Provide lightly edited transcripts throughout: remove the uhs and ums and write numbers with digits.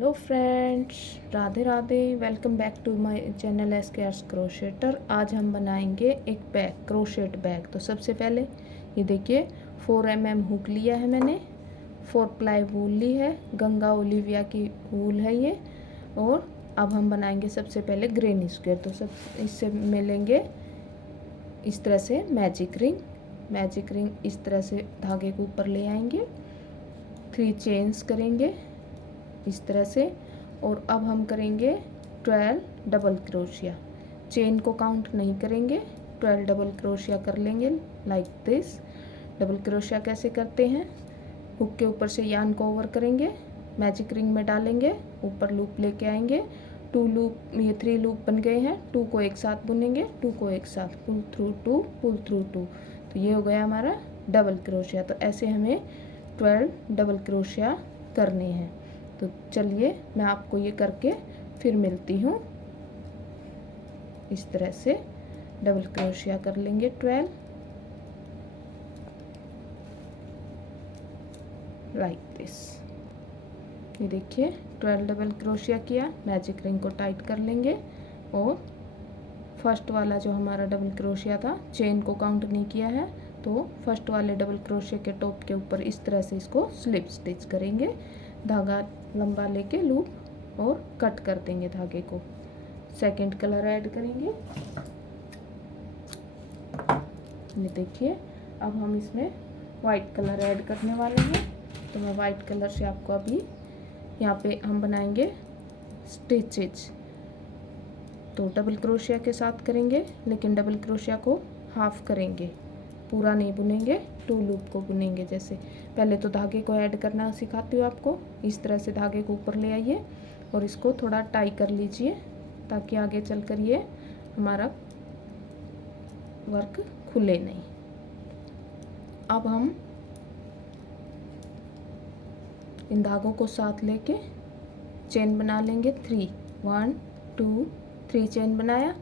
Hello friends, Radhe Radhe. Welcome back to my channel SKR's crocheter. आज हम बनाएंगे एक बैग, क्रोशेट बैग। तो सबसे पहले ये देखिए 4 mm हुक लिया है मैंने, 4 प्लाई वूल ली है, गंगा ओलिविया की वूल है ये। और अब हम बनाएंगे सबसे पहले ग्रेनी स्क्वायर। तो सब इससे मिलेंगे इस तरह से मैजिक रिंग इस तरह से धागे को ऊपर ले आएंगे, 3 चेन्स करेंगे इस तरह से। और अब हम करेंगे 12 डबल क्रोशिया। चेन को काउंट नहीं करेंगे, 12 डबल क्रोशिया कर लेंगे लाइक दिस। डबल क्रोशिया कैसे करते हैं, हुक के ऊपर से यान को ओवर करेंगे, मैजिक रिंग में डालेंगे, ऊपर लूप लेके आएंगे, 2 लूप, ये 3 लूप बन गए हैं। 2 को एक साथ बुनेंगे, 2 को एक साथ, पुल थ्रू 2 पुल थ्रू 2। तो ये हो गया हमारा डबल क्रोशिया। तो ऐसे हमें 12 डबल क्रोशिया करने हैं। तो चलिए मैं आपको ये करके फिर मिलती हूँ। इस तरह से डबल क्रोशिया कर लेंगे 12 लाइक दिस। ये देखिए 12 डबल क्रोशिया किया, मैजिक रिंग को टाइट कर लेंगे। और फर्स्ट वाला जो हमारा डबल क्रोशिया था, चेन को काउंट नहीं किया है, तो फर्स्ट वाले डबल क्रोशिया के टॉप के ऊपर इस तरह से इसको स्लिप स्टिच करेंगे। धागा लंबा लेके लूप और कट कर देंगे धागे को। सेकंड कलर ऐड करेंगे। ये देखिए अब हम इसमें वाइट कलर ऐड करने वाले हैं। तो मैं वाइट कलर से आपको अभी यहाँ पे हम बनाएंगे स्टिचेज। तो डबल क्रोशिया के साथ करेंगे, लेकिन डबल क्रोशिया को हाफ करेंगे, पूरा नहीं बुनेंगे, 2 लूप को बुनेंगे। जैसे पहले तो धागे को ऐड करना सिखाती हूँ आपको। इस तरह से धागे को ऊपर ले आइए और इसको थोड़ा टाई कर लीजिए, ताकि आगे चलकर ये हमारा वर्क खुले नहीं। अब हम इन धागों को साथ लेके चेन बना लेंगे 3, 1 2 3 चेन बनाया।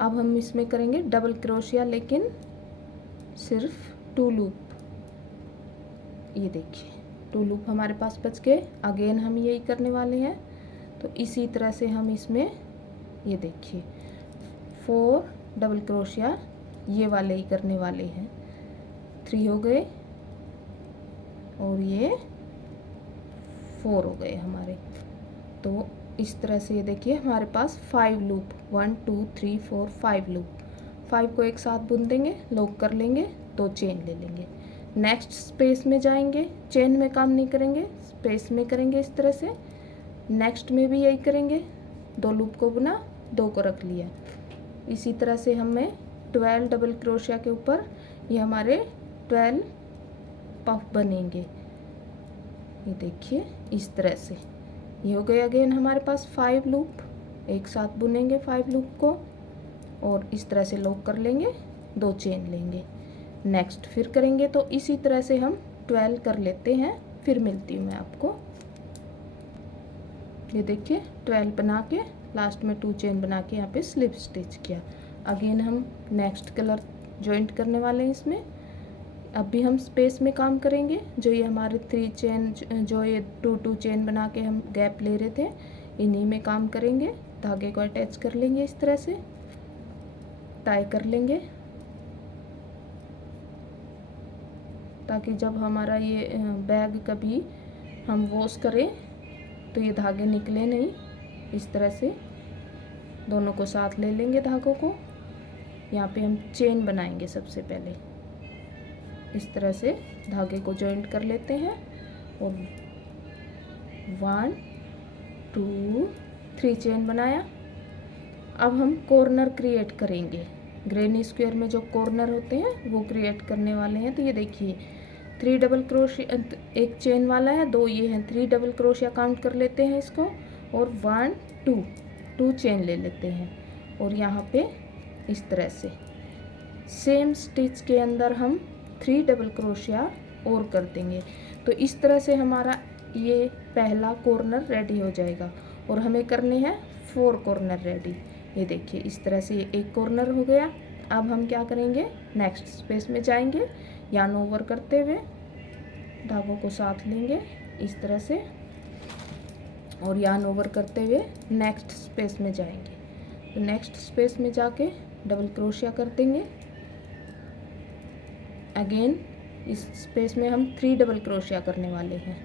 अब हम इसमें करेंगे डबल क्रोशिया, लेकिन सिर्फ 2 लूप। ये देखिए 2 लूप हमारे पास बच गए। अगेन हम यही करने वाले हैं। तो इसी तरह से हम इसमें ये देखिए 4 डबल क्रोशिया ये वाले ही करने वाले हैं। 3 हो गए और ये 4 हो गए हमारे। तो इस तरह से ये देखिए हमारे पास 5 लूप, 1 2 3 4 5 लूप। 5 को एक साथ बुन देंगे, लॉक कर लेंगे, 2 चेन ले लेंगे। नेक्स्ट स्पेस में जाएंगे, चेन में काम नहीं करेंगे, स्पेस में करेंगे इस तरह से। नेक्स्ट में भी यही करेंगे, 2 लूप को बुना, 2 को रख लिया। इसी तरह से हमें 12 डबल क्रोशिया के ऊपर ये हमारे 12 पफ बनेंगे। ये देखिए इस तरह से ये हो गए। अगेन हमारे पास 5 लूप, एक साथ बुनेंगे 5 लूप को और इस तरह से लॉक कर लेंगे, 2 चेन लेंगे। नेक्स्ट फिर करेंगे। तो इसी तरह से हम 12 कर लेते हैं, फिर मिलती हूँ मैं आपको। ये देखिए 12 बना के लास्ट में 2 चेन बना के यहाँ पे स्लिप स्टिच किया। अगेन हम नेक्स्ट कलर जॉइंट करने वाले हैं इसमें। अब भी हम स्पेस में काम करेंगे। जो ये हमारे 3 चेन, जो ये 2 चेन बना के हम गैप ले रहे थे, इन्हीं में काम करेंगे। धागे को अटैच कर लेंगे, इस तरह से टाई कर लेंगे, ताकि जब हमारा ये बैग कभी हम वॉश करें तो ये धागे निकले नहीं। इस तरह से दोनों को साथ ले लेंगे धागों को। यहाँ पे हम चेन बनाएंगे सबसे पहले। इस तरह से धागे को जॉइंट कर लेते हैं और 1 2 3 चेन बनाया। अब हम कॉर्नर क्रिएट करेंगे। ग्रेनी स्क्वायर में जो कॉर्नर होते हैं वो क्रिएट करने वाले हैं। तो ये देखिए 3 डबल क्रोशिया, एक चेन वाला है, 2 ये हैं, 3 डबल क्रोशिया काउंट कर लेते हैं इसको। और 1 2 चेन ले लेते हैं और यहाँ पे इस तरह से सेम स्टिच के अंदर हम 3 डबल क्रोशिया और कर देंगे। तो इस तरह से हमारा ये पहला कॉर्नर रेडी हो जाएगा। और हमें करने हैं 4 कॉर्नर रेडी। ये देखिए इस तरह से एक कॉर्नर हो गया। अब हम क्या करेंगे, नेक्स्ट स्पेस में जाएंगे, यान ओवर करते हुए धागों को साथ लेंगे इस तरह से। और यार्न ओवर करते हुए नेक्स्ट स्पेस में जाएंगे। तो नेक्स्ट स्पेस में जाके डबल क्रोशिया कर देंगे। अगेन इस स्पेस में हम 3 डबल क्रोशिया करने वाले हैं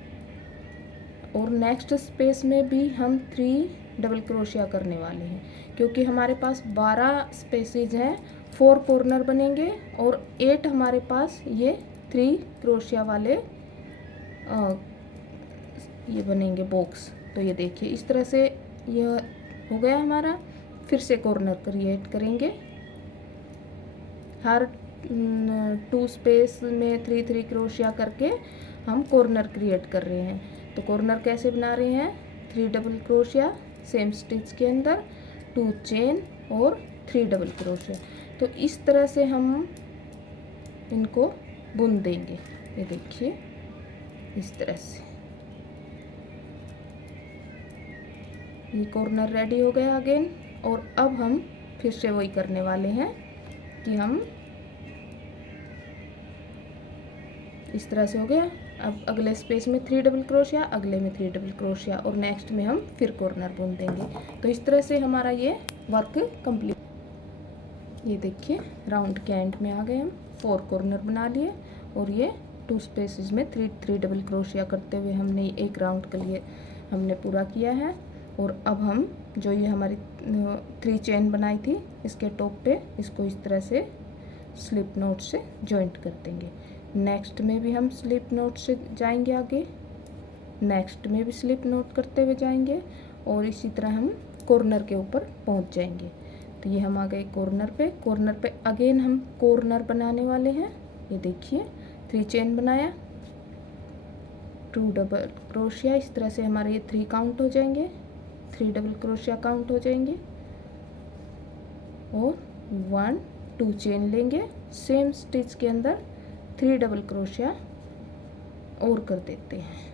और नेक्स्ट स्पेस में भी हम 3 डबल क्रोशिया करने वाले हैं, क्योंकि हमारे पास 12 स्पेसेस हैं, 4 कॉर्नर बनेंगे और 8 हमारे पास ये 3 क्रोशिया वाले ये बनेंगे बॉक्स। तो ये देखिए इस तरह से यह हो गया हमारा। फिर से कॉर्नर क्रिएट करेंगे। हर 2 स्पेस में 3 क्रोशिया करके हम कॉर्नर क्रिएट कर रहे हैं। तो कॉर्नर कैसे बना रहे हैं? 3 डबल क्रोशिया सेम स्टिच के अंदर, 2 चेन और 3 डबल क्रोशिया। तो इस तरह से हम इनको बुन देंगे। ये देखिए इस तरह से ये कॉर्नर रेडी हो गया अगेन। और अब हम फिर से वही करने वाले हैं कि हम इस तरह से हो गया। अब अगले स्पेस में 3 डबल क्रोशिया, अगले में 3 डबल क्रोशिया और नेक्स्ट में हम फिर कॉर्नर बुन देंगे। तो इस तरह से हमारा ये वर्क कंप्लीट। ये देखिए राउंड के एंड में आ गए हम, 4 कॉर्नर बना लिए और ये 2 स्पेसेस में 3 डबल क्रोशिया करते हुए हमने एक राउंड के लिए हमने पूरा किया है। और अब हम जो ये हमारी 3 चेन बनाई थी इसके टॉप पे इसको इस तरह से स्लिप नॉट से जॉइंट कर देंगे। नेक्स्ट में भी हम स्लिप नॉट से जाएंगे आगे, नेक्स्ट में भी स्लिप नॉट करते हुए जाएंगे और इसी तरह हम कॉर्नर के ऊपर पहुंच जाएंगे। तो ये हम आ गए कॉर्नर पे। कॉर्नर पे अगेन हम कॉर्नर बनाने वाले हैं। ये देखिए 3 चेन बनाया, 2 डबल क्रोशिया, इस तरह से हमारे ये 3 काउंट हो जाएंगे, 3 डबल क्रोशिया काउंट हो जाएंगे और 1 2 चेन लेंगे, सेम स्टिच के अंदर 3 डबल क्रोशिया और कर देते हैं।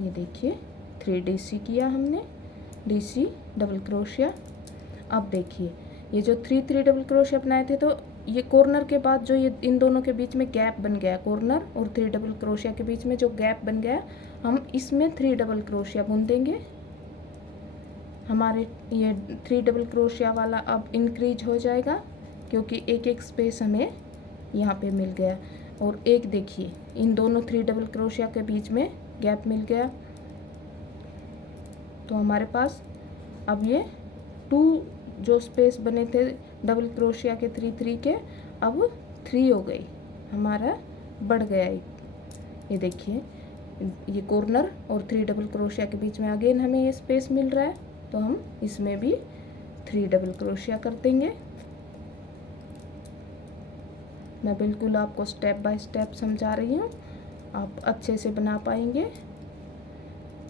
ये देखिए 3 DC किया हमने, DC डबल क्रोशिया। अब देखिए ये जो 3 डबल क्रोशिया बनाए थे, तो ये कॉर्नर के बाद जो ये इन दोनों के बीच में गैप बन गया, कॉर्नर और 3 डबल क्रोशिया के बीच में जो गैप बन गया, हम इसमें 3 डबल क्रोशिया बुन देंगे। हमारे ये 3 डबल क्रोशिया वाला अब इंक्रीज हो जाएगा, क्योंकि एक एक स्पेस हमें यहाँ पे मिल गया। और एक देखिए इन दोनों 3 डबल क्रोशिया के बीच में गैप मिल गया, तो हमारे पास अब ये 2 जो स्पेस बने थे डबल क्रोशिया के 3 के, अब 3 हो गई, हमारा बढ़ गया एक। ये देखिए ये कॉर्नर और 3 डबल क्रोशिया के बीच में अगेन हमें ये स्पेस मिल रहा है, तो हम इसमें भी 3 डबल क्रोशिया कर देंगे। मैं बिल्कुल आपको स्टेप बाय स्टेप समझा रही हूँ, आप अच्छे से बना पाएंगे।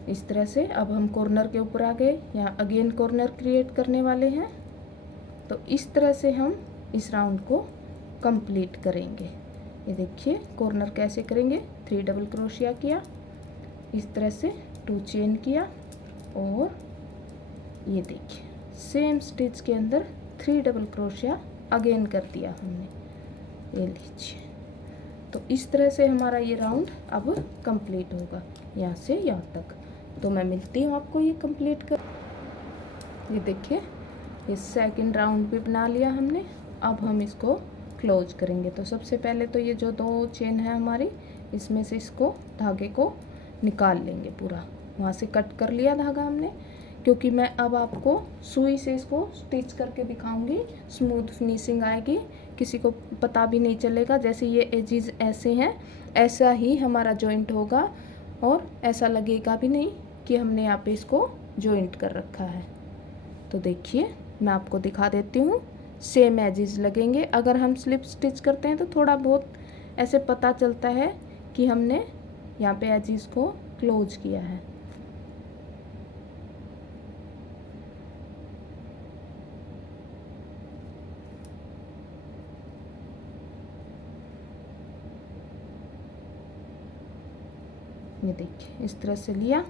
इस तरह से अब हम कॉर्नर के ऊपर आ गए, यहाँ अगेन कॉर्नर क्रिएट करने वाले हैं। तो इस तरह से हम इस राउंड को कंप्लीट करेंगे। ये देखिए कॉर्नर कैसे करेंगे, 3 डबल क्रोशिया किया, इस तरह से 2 चेन किया और ये देखिए सेम स्टिच के अंदर 3 डबल क्रोशिया अगेन कर दिया हमने। ये लीजिए, तो इस तरह से हमारा ये राउंड अब कंप्लीट होगा यहाँ से यहाँ तक। तो मैं मिलती हूँ आपको ये कंप्लीट कर। ये देखिए ये सेकंड राउंड भी बना लिया हमने। अब हम इसको क्लोज करेंगे। तो सबसे पहले तो ये जो 2 चेन है हमारी, इसमें से इसको धागे को निकाल लेंगे पूरा। वहाँ से कट कर लिया धागा हमने, क्योंकि मैं अब आपको सुई से इसको स्टिच करके दिखाऊंगी, स्मूथ फिनिशिंग आएगी, किसी को पता भी नहीं चलेगा। जैसे ये एजेस ऐसे हैं, ऐसा ही हमारा जॉइंट होगा और ऐसा लगेगा भी नहीं कि हमने यहाँ पे इसको जॉइंट कर रखा है। तो देखिए मैं आपको दिखा देती हूँ, सेम एजेस लगेंगे। अगर हम स्लिप स्टिच करते हैं तो थोड़ा बहुत ऐसे पता चलता है कि हमने यहाँ पे एजेस को क्लोज किया है। ये देखिए इस तरह से लिया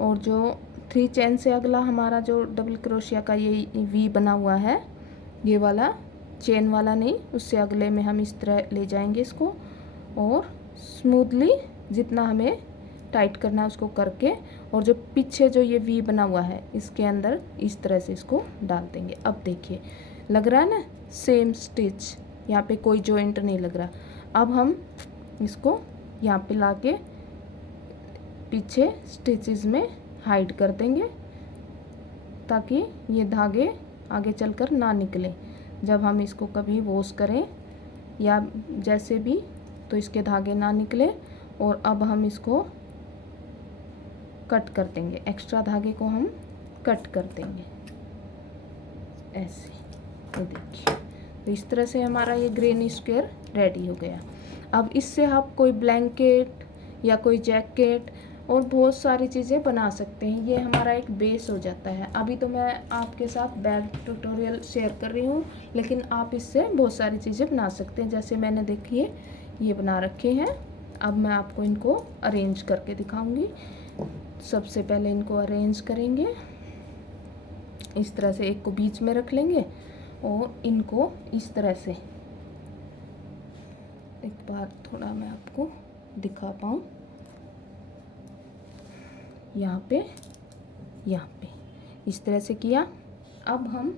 और जो 3 चेन से अगला हमारा जो डबल क्रोशिया का ये वी बना हुआ है, ये वाला चेन वाला नहीं, उससे अगले में हम इस तरह ले जाएंगे इसको और स्मूथली जितना हमें टाइट करना है उसको करके, और जो पीछे जो ये वी बना हुआ है इसके अंदर इस तरह से इसको डाल देंगे। अब देखिए लग रहा है ना सेम स्टिच, यहाँ पे कोई जॉइंट नहीं लग रहा। अब हम इसको यहाँ पे लाके पीछे स्टिचेस में हाइड कर देंगे ताकि ये धागे आगे चलकर ना निकले। जब हम इसको कभी वॉश करें या जैसे भी तो इसके धागे ना निकले। और अब हम इसको कट कर देंगे, एक्स्ट्रा धागे को हम कट कर देंगे ऐसे। तो देखिए तो इस तरह से हमारा ये ग्रेनी स्क्वायर रेडी हो गया। अब इससे आप कोई ब्लैंकेट या कोई जैकेट और बहुत सारी चीज़ें बना सकते हैं। ये हमारा एक बेस हो जाता है। अभी तो मैं आपके साथ बैग ट्यूटोरियल शेयर कर रही हूँ, लेकिन आप इससे बहुत सारी चीज़ें बना सकते हैं। जैसे मैंने देखिए ये बना रखे हैं। अब मैं आपको इनको अरेंज करके दिखाऊंगी। सबसे पहले इनको अरेंज करेंगे इस तरह से, एक को बीच में रख लेंगे और इनको इस तरह से, एक बार थोड़ा मैं आपको दिखा पाऊँ, यहाँ पे इस तरह से किया। अब हम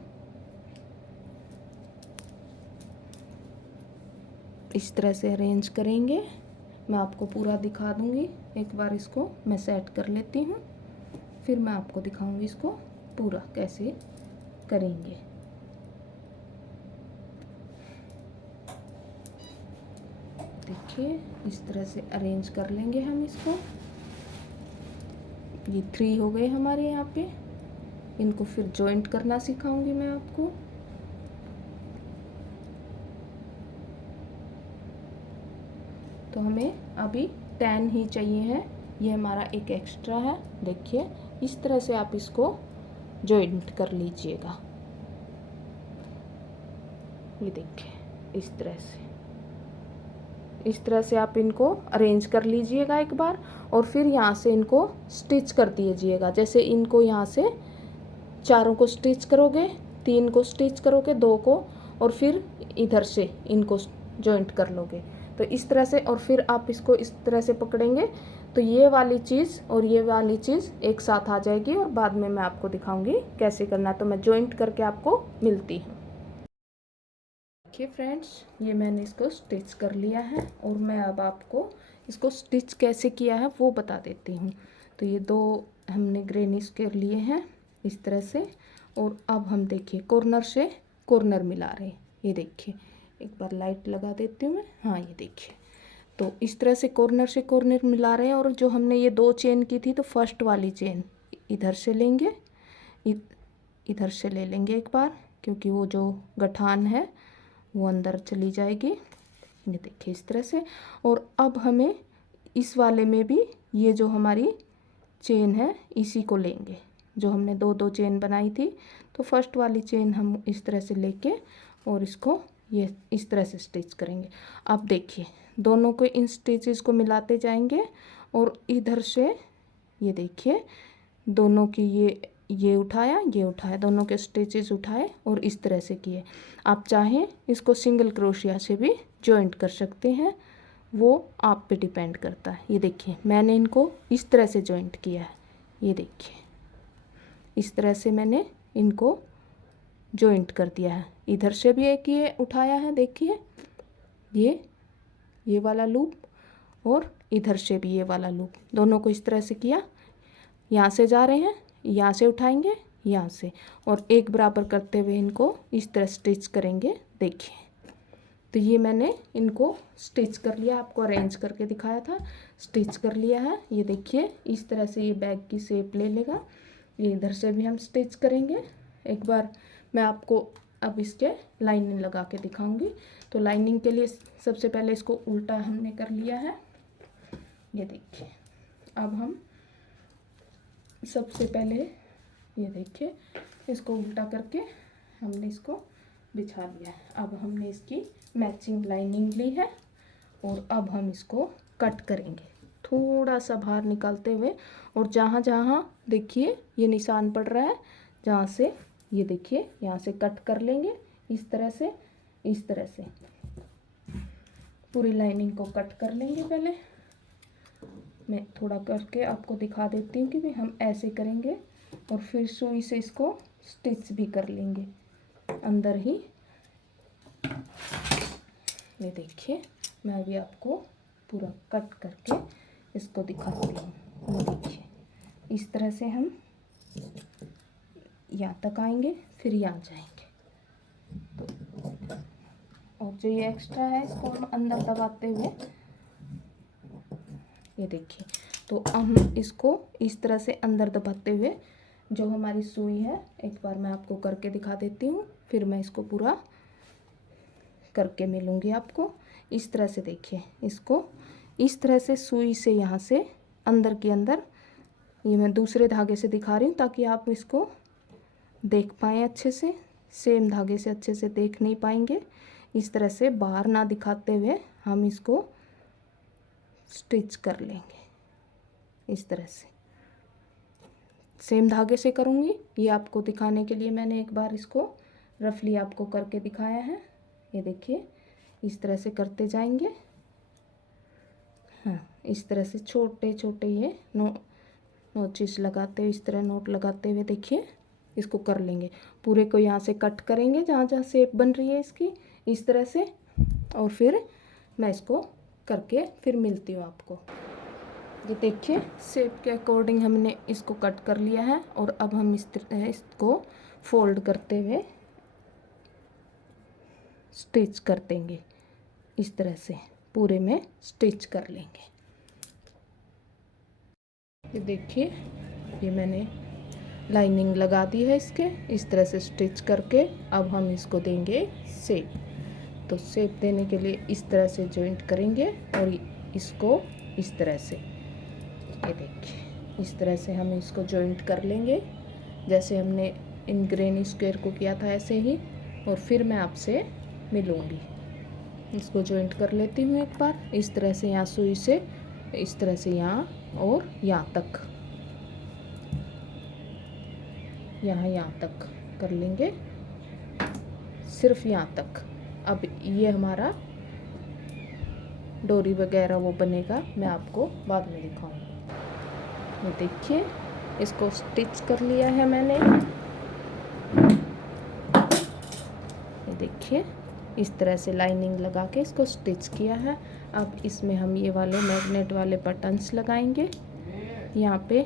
इस तरह से अरेंज करेंगे। मैं आपको पूरा दिखा दूंगी। एक बार इसको मैं सेट कर लेती हूँ, फिर मैं आपको दिखाऊंगी इसको पूरा कैसे करेंगे। देखिए इस तरह से अरेंज कर लेंगे हम इसको। ये 3 हो गए हमारे यहाँ पे। इनको फिर जॉइंट करना सिखाऊंगी मैं आपको। तो हमें अभी 10 ही चाहिए है, ये हमारा एक एक्स्ट्रा है। देखिए इस तरह से आप इसको जॉइंट कर लीजिएगा। ये देखिए इस तरह से आप इनको अरेंज कर लीजिएगा एक बार, और फिर यहाँ से इनको स्टिच कर दीजिएगा। जैसे इनको यहाँ से 4 को स्टिच करोगे, 3 को स्टिच करोगे, 2 को, और फिर इधर से इनको जॉइंट कर लोगे। तो इस तरह से, और फिर आप इसको इस तरह से पकड़ेंगे तो ये वाली चीज़ और ये वाली चीज़ एक साथ आ जाएगी। और बाद में मैं आपको दिखाऊंगी कैसे करना। तो मैं जॉइंट करके आपको मिलती हूँ। देखिए फ्रेंड्स, ये मैंने इसको स्टिच कर लिया है और मैं अब आपको इसको स्टिच कैसे किया है वो बता देती हूँ। तो ये 2 हमने ग्रेनी स्क्वायर लिए हैं इस तरह से, और अब हम देखिए कॉर्नर से कॉर्नर मिला रहे हैं। ये देखिए एक बार लाइट लगा देती हूँ मैं। हाँ ये देखिए, तो इस तरह से कॉर्नर मिला रहे हैं। और जो हमने ये 2 चेन की थी, तो फर्स्ट वाली चेन इधर से लेंगे, इधर से ले लेंगे एक बार, क्योंकि वो जो गठान है वो अंदर चली जाएगी। ये देखिए इस तरह से। और अब हमें इस वाले में भी ये जो हमारी चेन है इसी को लेंगे, जो हमने 2 चेन बनाई थी। तो फर्स्ट वाली चेन हम इस तरह से लेके और इसको ये इस तरह से स्टिच करेंगे। अब देखिए दोनों को इन स्टिचेस को मिलाते जाएंगे, और इधर से ये देखिए दोनों की ये उठाया, दोनों के स्टिचेस उठाए और इस तरह से किए। आप चाहें इसको सिंगल क्रोशिया से भी जॉइंट कर सकते हैं, वो आप पे डिपेंड करता है। ये देखिए मैंने इनको इस तरह से जॉइंट किया है। ये देखिए इस तरह से मैंने इनको जॉइंट कर दिया है। इधर से भी एक ये उठाया है, देखिए ये वाला लूप, और इधर से भी ये वाला लूप, दोनों को इस तरह से किया। यहाँ से जा रहे हैं, यहाँ से उठाएंगे, यहाँ से, और एक बराबर करते हुए इनको इस तरह स्टिच करेंगे। देखिए तो ये मैंने इनको स्टिच कर लिया, आपको अरेंज करके दिखाया था, स्टिच कर लिया है। ये देखिए इस तरह से ये बैग की शेप ले लेगा। ये इधर से भी हम स्टिच करेंगे। एक बार मैं आपको अब इसके लाइनिंग लगा के दिखाऊंगी। तो लाइनिंग के लिए सबसे पहले इसको उल्टा हमने कर लिया है। ये देखिए अब हम सबसे पहले ये देखिए इसको उल्टा करके हमने इसको बिछा लिया है। अब हमने इसकी मैचिंग लाइनिंग ली है, और अब हम इसको कट करेंगे थोड़ा सा बाहर निकालते हुए। और जहाँ जहाँ देखिए ये निशान पड़ रहा है, जहाँ से ये देखिए यहाँ से कट कर लेंगे इस तरह से पूरी लाइनिंग को कट कर लेंगे पहले। मैं थोड़ा करके आपको दिखा देती हूँ कि भी हम ऐसे करेंगे और फिर सुई से इसको स्टिच भी कर लेंगे अंदर ही। ये देखिए, मैं अभी आपको पूरा कट करके इसको दिखाती हूँ। ये देखिए, इस तरह से हम यहाँ तक आएंगे, फिर यहाँ जाएंगे। तो और जो ये एक्स्ट्रा है इसको हम अंदर दबाते हुए, ये देखिए, तो हम इसको इस तरह से अंदर दबाते हुए जो हमारी सुई है, एक बार मैं आपको करके दिखा देती हूँ, फिर मैं इसको पूरा करके मिलूँगी आपको। इस तरह से देखिए, इसको इस तरह से सुई से यहाँ से अंदर के अंदर, ये मैं दूसरे धागे से दिखा रही हूँ ताकि आप इसको देख पाएँ अच्छे से। सेम धागे से अच्छे से देख नहीं पाएंगे, इस तरह से बाहर ना दिखाते हुए हम इसको स्टिच कर लेंगे। इस तरह से सेम धागे से करूँगी, ये आपको दिखाने के लिए मैंने एक बार इसको रफली आपको करके दिखाया है। ये देखिए, इस तरह से करते जाएंगे। हाँ, इस तरह से छोटे छोटे ये नोचिस लगाते हुए, इस तरह नोट लगाते हुए देखिए इसको कर लेंगे। पूरे को यहाँ से कट करेंगे जहाँ जहाँ शेप बन रही है इसकी, इस तरह से। और फिर मैं इसको करके फिर मिलती हूँ आपको। ये देखिए, शेप के अकॉर्डिंग हमने इसको कट कर लिया है और अब हम इसको फोल्ड करते हुए स्टिच कर देंगे। इस तरह से पूरे में स्टिच कर लेंगे। ये देखिए, ये मैंने लाइनिंग लगा दी है इसके, इस तरह से स्टिच करके अब हम इसको देंगे शेप। तो शेप देने के लिए इस तरह से जॉइंट करेंगे और इसको इस तरह से, ये देखिए, इस तरह से हम इसको जॉइंट कर लेंगे जैसे हमने इन ग्रेनी स्क्वायर को किया था ऐसे ही। और फिर मैं आपसे मिलूँगी। इसको जॉइंट कर लेती हूँ एक बार, इस तरह से यहाँ सुई से इस तरह से यहाँ और यहाँ तक, यहाँ तक कर लेंगे, सिर्फ यहाँ तक। अब ये हमारा डोरी वगैरह वो बनेगा, मैं आपको बाद में दिखाऊंगी। ये देखिए, इसको स्टिच कर लिया है मैंने। ये देखिए, इस तरह से लाइनिंग लगा के इसको स्टिच किया है। अब इसमें हम ये वाले मैग्नेट वाले बटन्स लगाएंगे यहाँ पे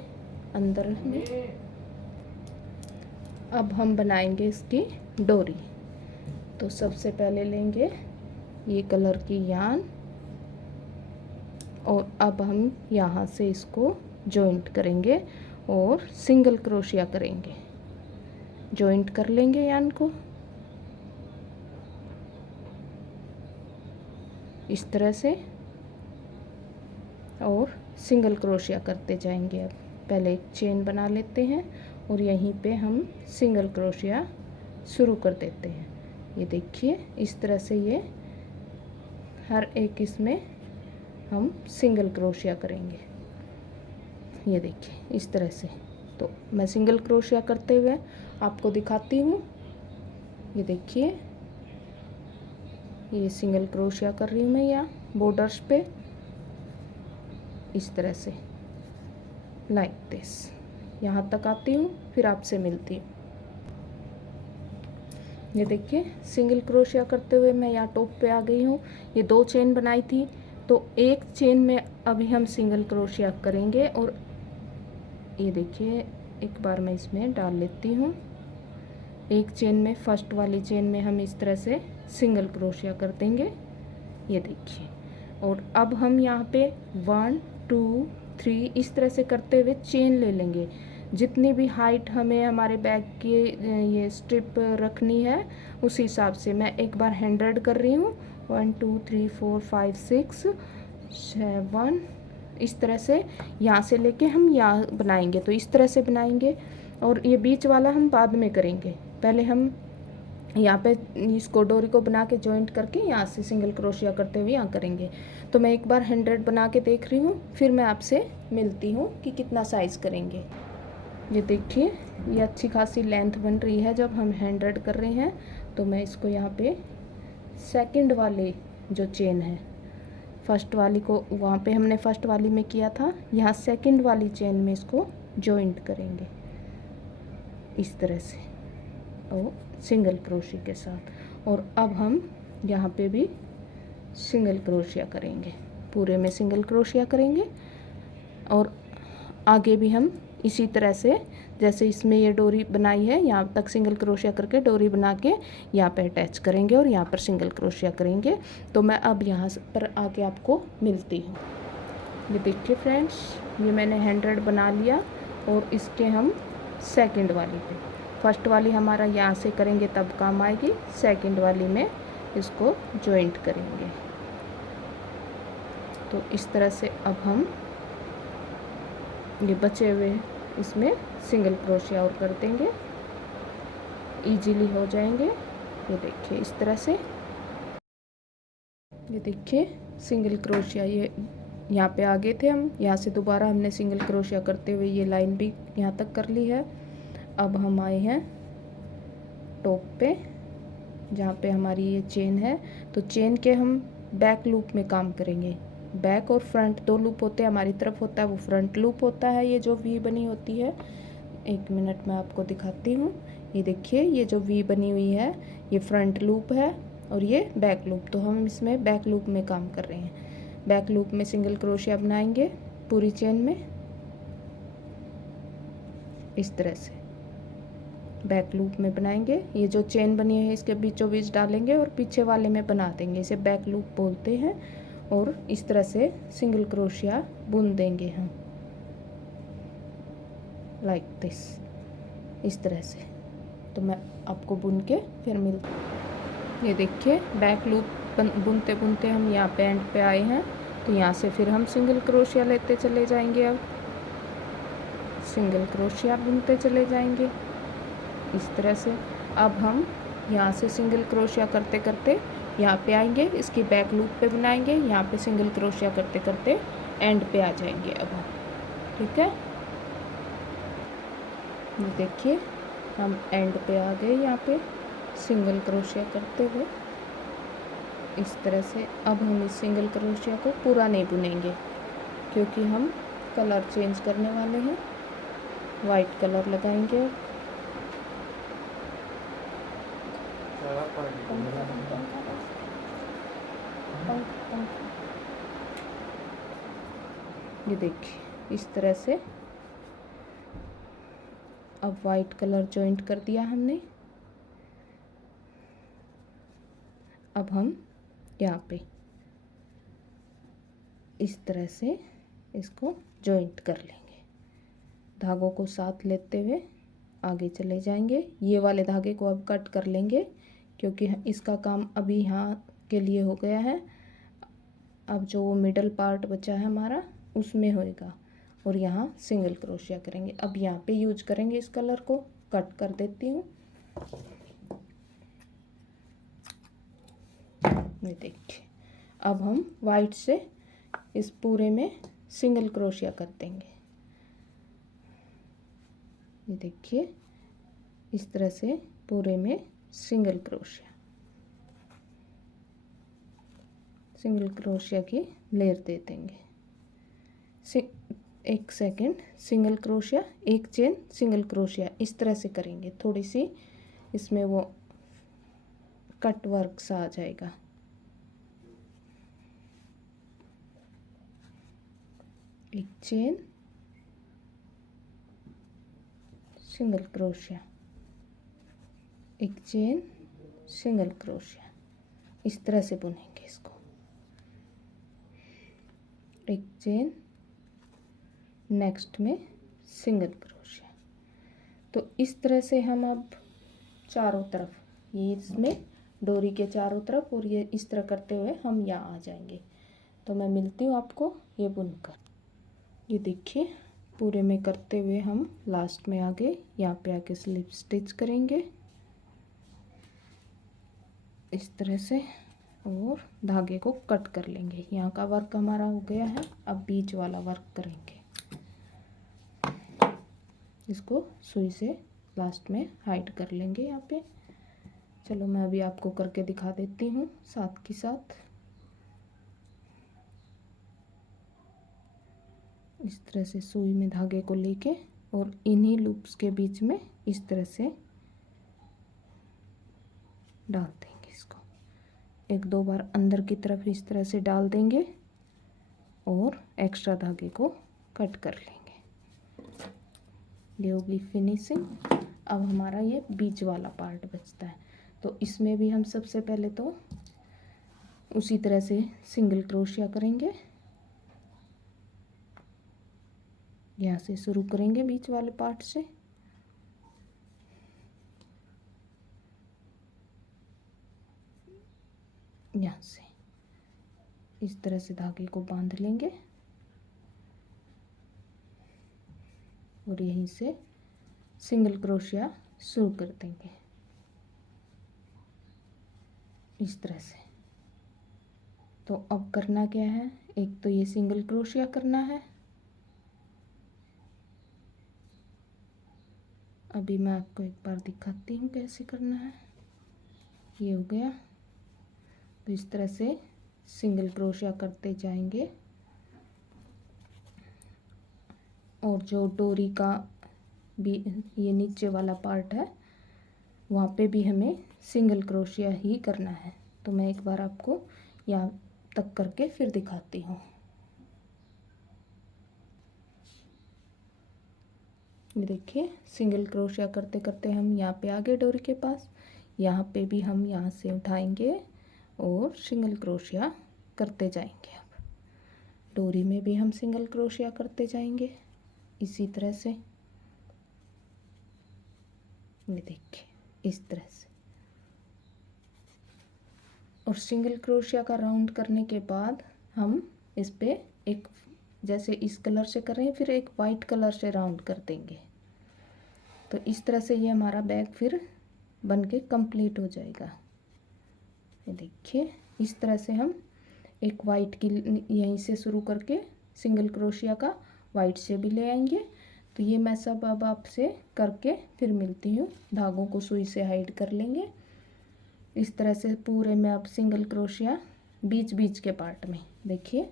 अंदर में। अब हम बनाएंगे इसकी डोरी। तो सबसे पहले लेंगे ये कलर की यान और अब हम यहाँ से इसको जॉइंट करेंगे और सिंगल क्रोशिया करेंगे। जॉइंट कर लेंगे यान को इस तरह से और सिंगल क्रोशिया करते जाएंगे। अब पहले एक चेन बना लेते हैं और यहीं पे हम सिंगल क्रोशिया शुरू कर देते हैं। ये देखिए, इस तरह से ये हर एक इसमें हम सिंगल क्रोशिया करेंगे। ये देखिए, इस तरह से। तो मैं सिंगल क्रोशिया करते हुए आपको दिखाती हूँ। ये देखिए, ये सिंगल क्रोशिया कर रही हूँ मैं यहाँ बॉर्डर्स पे, इस तरह से लाइक दिस। यहाँ तक आती हूँ, फिर आपसे मिलती हूँ। ये देखिए, सिंगल क्रोशिया करते हुए मैं यहाँ टॉप पे आ गई हूँ। ये 2 चेन बनाई थी, तो एक चेन में अभी हम सिंगल क्रोशिया करेंगे। और ये देखिए, एक बार मैं इसमें डाल लेती हूँ। एक चेन में, फर्स्ट वाली चेन में हम इस तरह से सिंगल क्रोशिया कर देंगे। ये देखिए, और अब हम यहाँ पे 1 2 3 इस तरह से करते हुए चेन ले लेंगे। जितनी भी हाइट हमें हमारे बैग की ये स्ट्रिप रखनी है उस हिसाब से मैं एक बार 100 कर रही हूँ। 1 2 3 4 5 6 7 इस तरह से यहाँ से लेके हम यहाँ बनाएंगे। तो इस तरह से बनाएंगे और ये बीच वाला हम बाद में करेंगे। पहले हम यहाँ पे इसको डोरी को बना के जॉइंट करके यहाँ से सिंगल क्रोशिया करते हुए यहाँ करेंगे। तो मैं एक बार 100 बना के देख रही हूँ, फिर मैं आपसे मिलती हूँ कि कितना साइज़ करेंगे। ये देखिए, ये अच्छी खासी लेंथ बन रही है जब हम 100 कर रहे हैं। तो मैं इसको यहाँ पे सेकंड वाले जो चेन है फर्स्ट वाली को वहाँ पे हमने फर्स्ट वाली में किया था, यहाँ सेकंड वाली चेन में इसको जॉइंट करेंगे इस तरह से और सिंगल क्रोशिया के साथ। और अब हम यहाँ पे भी सिंगल क्रोशिया करेंगे, पूरे में सिंगल क्रोशिया करेंगे। और आगे भी हम इसी तरह से, जैसे इसमें ये डोरी बनाई है यहाँ तक सिंगल क्रोशिया करके डोरी बना के यहाँ पे अटैच करेंगे और यहाँ पर सिंगल क्रोशिया करेंगे। तो मैं अब यहाँ पर आके आपको मिलती हूँ। ये देखिए फ्रेंड्स, ये मैंने 100 बना लिया और इसके हम सेकंड वाली पे, फर्स्ट वाली हमारा यहाँ से करेंगे तब काम आएगी, सेकंड वाली में इसको जॉइंट करेंगे। तो इस तरह से अब हम ये बचे हुए इसमें सिंगल क्रोशिया और कर देंगे, इजीली हो जाएंगे। ये देखिए इस तरह से, ये देखिए सिंगल क्रोशिया, ये यहाँ पे आगे थे हम, यहाँ से दोबारा हमने सिंगल क्रोशिया करते हुए ये लाइन भी यहाँ तक कर ली है। अब हम आए हैं टॉप पे, जहाँ पे हमारी ये चेन है। तो चेन के हम बैक लूप में काम करेंगे। बैक और फ्रंट दो लूप होते हैं, हमारी तरफ होता है वो फ्रंट लूप होता है, ये जो वी बनी होती है। एक मिनट में आपको दिखाती हूँ। ये देखिए ये जो वी बनी हुई है ये फ्रंट लूप है और ये बैक लूप। तो हम इसमें बैक लूप में काम कर रहे हैं। बैक लूप में सिंगल क्रोशिया बनाएंगे पूरी चेन में इस तरह से, बैक लूप में बनाएंगे। ये जो चेन बनी है इसके बीचों बीच डालेंगे और पीछे वाले में बना देंगे, इसे बैक लूप बोलते हैं। और इस तरह से सिंगल क्रोशिया बुन देंगे हम, लाइक दिस, इस तरह से। तो मैं आपको बुन के फिर मिलती हूँ। ये देखिए बैक लूप बुनते बुनते हम यहाँ पे एंड पे आए हैं। तो यहाँ से फिर हम सिंगल क्रोशिया लेते चले जाएंगे। अब सिंगल क्रोशिया बुनते चले जाएंगे इस तरह से। अब हम यहाँ से सिंगल क्रोशिया करते करते यहाँ पे आएंगे, इसकी बैक लूप पे बनाएंगे, यहाँ पे सिंगल क्रोशिया करते करते एंड पे आ जाएंगे अब हम, ठीक है। ये देखिए हम एंड पे आ गए, यहाँ पे सिंगल क्रोशिया करते हुए इस तरह से। अब हम इस सिंगल क्रोशिया को पूरा नहीं बुनेंगे क्योंकि हम कलर चेंज करने वाले हैं, वाइट कलर लगाएंगे। ये देखिए इस तरह से अब वाइट कलर जॉइंट कर दिया हमने। अब हम यहाँ पे इस तरह से इसको जॉइंट कर लेंगे, धागों को साथ लेते हुए आगे चले जाएंगे। ये वाले धागे को अब कट कर लेंगे क्योंकि इसका काम अभी यहाँ के लिए हो गया है। अब जो वो मिडल पार्ट बचा है हमारा उसमें होएगा और यहाँ सिंगल क्रोशिया करेंगे। अब यहाँ पे यूज करेंगे इस कलर को, कट कर देती हूँ। ये देखिए अब हम वाइट से इस पूरे में सिंगल क्रोशिया कर देंगे। ये देखिए इस तरह से पूरे में सिंगल क्रोशिया, सिंगल क्रोशिया की लेयर दे देंगे। एक सेकेंड, सिंगल क्रोशिया, एक चेन, सिंगल क्रोशिया, इस तरह से करेंगे। थोड़ी सी इसमें वो कट वर्क सा आ जाएगा। एक चेन, सिंगल क्रोशिया, एक चेन, सिंगल क्रोशिया, इस तरह से बुनेंगे इसको। एक चेन, नेक्स्ट में सिंगल क्रोशिया। तो इस तरह से हम अब चारों तरफ, ये इसमें डोरी के चारों तरफ और ये इस तरह करते हुए हम यहाँ आ जाएंगे। तो मैं मिलती हूँ आपको ये बुनकर। ये देखिए पूरे में करते हुए हम लास्ट में आ गए, यहाँ पे आके स्लिप स्टिच करेंगे इस तरह से और धागे को कट कर लेंगे। यहाँ का वर्क हमारा हो गया है, अब बीच वाला वर्क करेंगे। इसको सुई से लास्ट में हाइड कर लेंगे यहाँ पे। चलो मैं अभी आपको करके दिखा देती हूँ साथ के साथ। इस तरह से सुई में धागे को लेके और इन्हीं लूप्स के बीच में इस तरह से डाल देंगे इसको। एक दो बार अंदर की तरफ इस तरह से डाल देंगे और एक्स्ट्रा धागे को कट कर लेंगे। ये होगी फिनिशिंग। अब हमारा ये बीच वाला पार्ट बचता है, तो इसमें भी हम सबसे पहले तो उसी तरह से सिंगल क्रोशिया करेंगे। यहाँ से शुरू करेंगे बीच वाले पार्ट से, यहाँ से इस तरह से धागे को बांध लेंगे और यहीं से सिंगल क्रोशिया शुरू कर देंगे इस तरह से। तो अब करना क्या है, एक तो ये सिंगल क्रोशिया करना है। अभी मैं आपको एक बार दिखाती हूँ कैसे करना है। ये हो गया, तो इस तरह से सिंगल क्रोशिया करते जाएंगे और जो डोरी का भी ये नीचे वाला पार्ट है वहाँ पे भी हमें सिंगल क्रोशिया ही करना है। तो मैं एक बार आपको यहाँ तक करके फिर दिखाती हूँ। ये देखिए, सिंगल क्रोशिया करते करते हम यहाँ पे आ गए डोरी के पास। यहाँ पे भी हम यहाँ से उठाएंगे और सिंगल क्रोशिया करते जाएंगे। अब डोरी में भी हम सिंगल क्रोशिया करते जाएंगे इसी तरह से। ये देखिए इस तरह से, और सिंगल क्रोशिया का राउंड करने के बाद हम इस पे एक, जैसे इस कलर से कर रहे हैं, फिर एक वाइट कलर से राउंड कर देंगे। तो इस तरह से ये हमारा बैग फिर बन के कंप्लीट हो जाएगा। ये देखिए, इस तरह से हम एक वाइट की यहीं से शुरू करके सिंगल क्रोशिया का वाइट से भी ले आएंगे। तो ये मैं सब अब आपसे करके फिर मिलती हूँ। धागों को सुई से हाइड कर लेंगे इस तरह से पूरे में। अब सिंगल क्रोशिया बीच बीच के पार्ट में देखिए,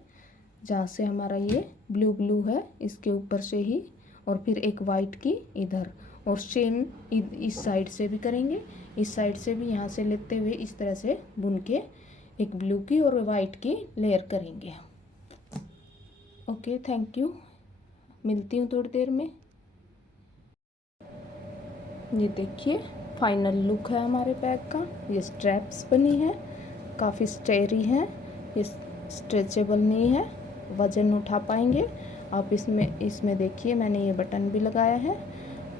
जहाँ से हमारा ये ब्लू ब्लू है इसके ऊपर से ही, और फिर एक वाइट की इधर, और सेम इस साइड से भी करेंगे। इस साइड से भी यहाँ से लेते हुए इस तरह से बुन के एक ब्लू की और वाइट की लेयर करेंगे। ओके, थैंक यू, मिलती हूँ थोड़ी देर में। ये देखिए फाइनल लुक है हमारे बैग का। ये स्ट्रैप्स बनी है, काफ़ी स्टेरी है, ये स्ट्रेचेबल नहीं है, वज़न उठा पाएंगे आप। इसमें देखिए मैंने ये बटन भी लगाया है,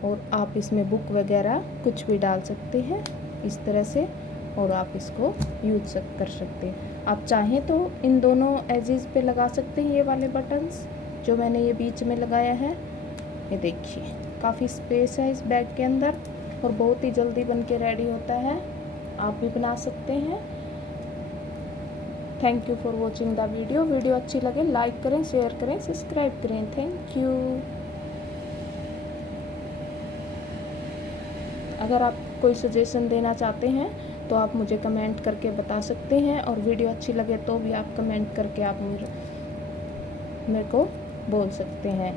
और आप इसमें बुक वगैरह कुछ भी डाल सकते हैं इस तरह से, और आप इसको यूज कर सकते हैं। आप चाहें तो इन दोनों एजेस पे लगा सकते हैं ये वाले बटन्स जो मैंने ये बीच में लगाया है। ये देखिए काफ़ी स्पेस है इस बैग के अंदर, और बहुत ही जल्दी बन के रेडी होता है, आप भी बना सकते हैं। Thank you for watching the video अच्छी लगे लाइक करें, शेयर करें, सब्सक्राइब करें। Thank you. अगर आप कोई सजेशन देना चाहते हैं तो आप मुझे कमेंट करके बता सकते हैं, और वीडियो अच्छी लगे तो भी आप कमेंट करके आप मेरे को बोल सकते हैं।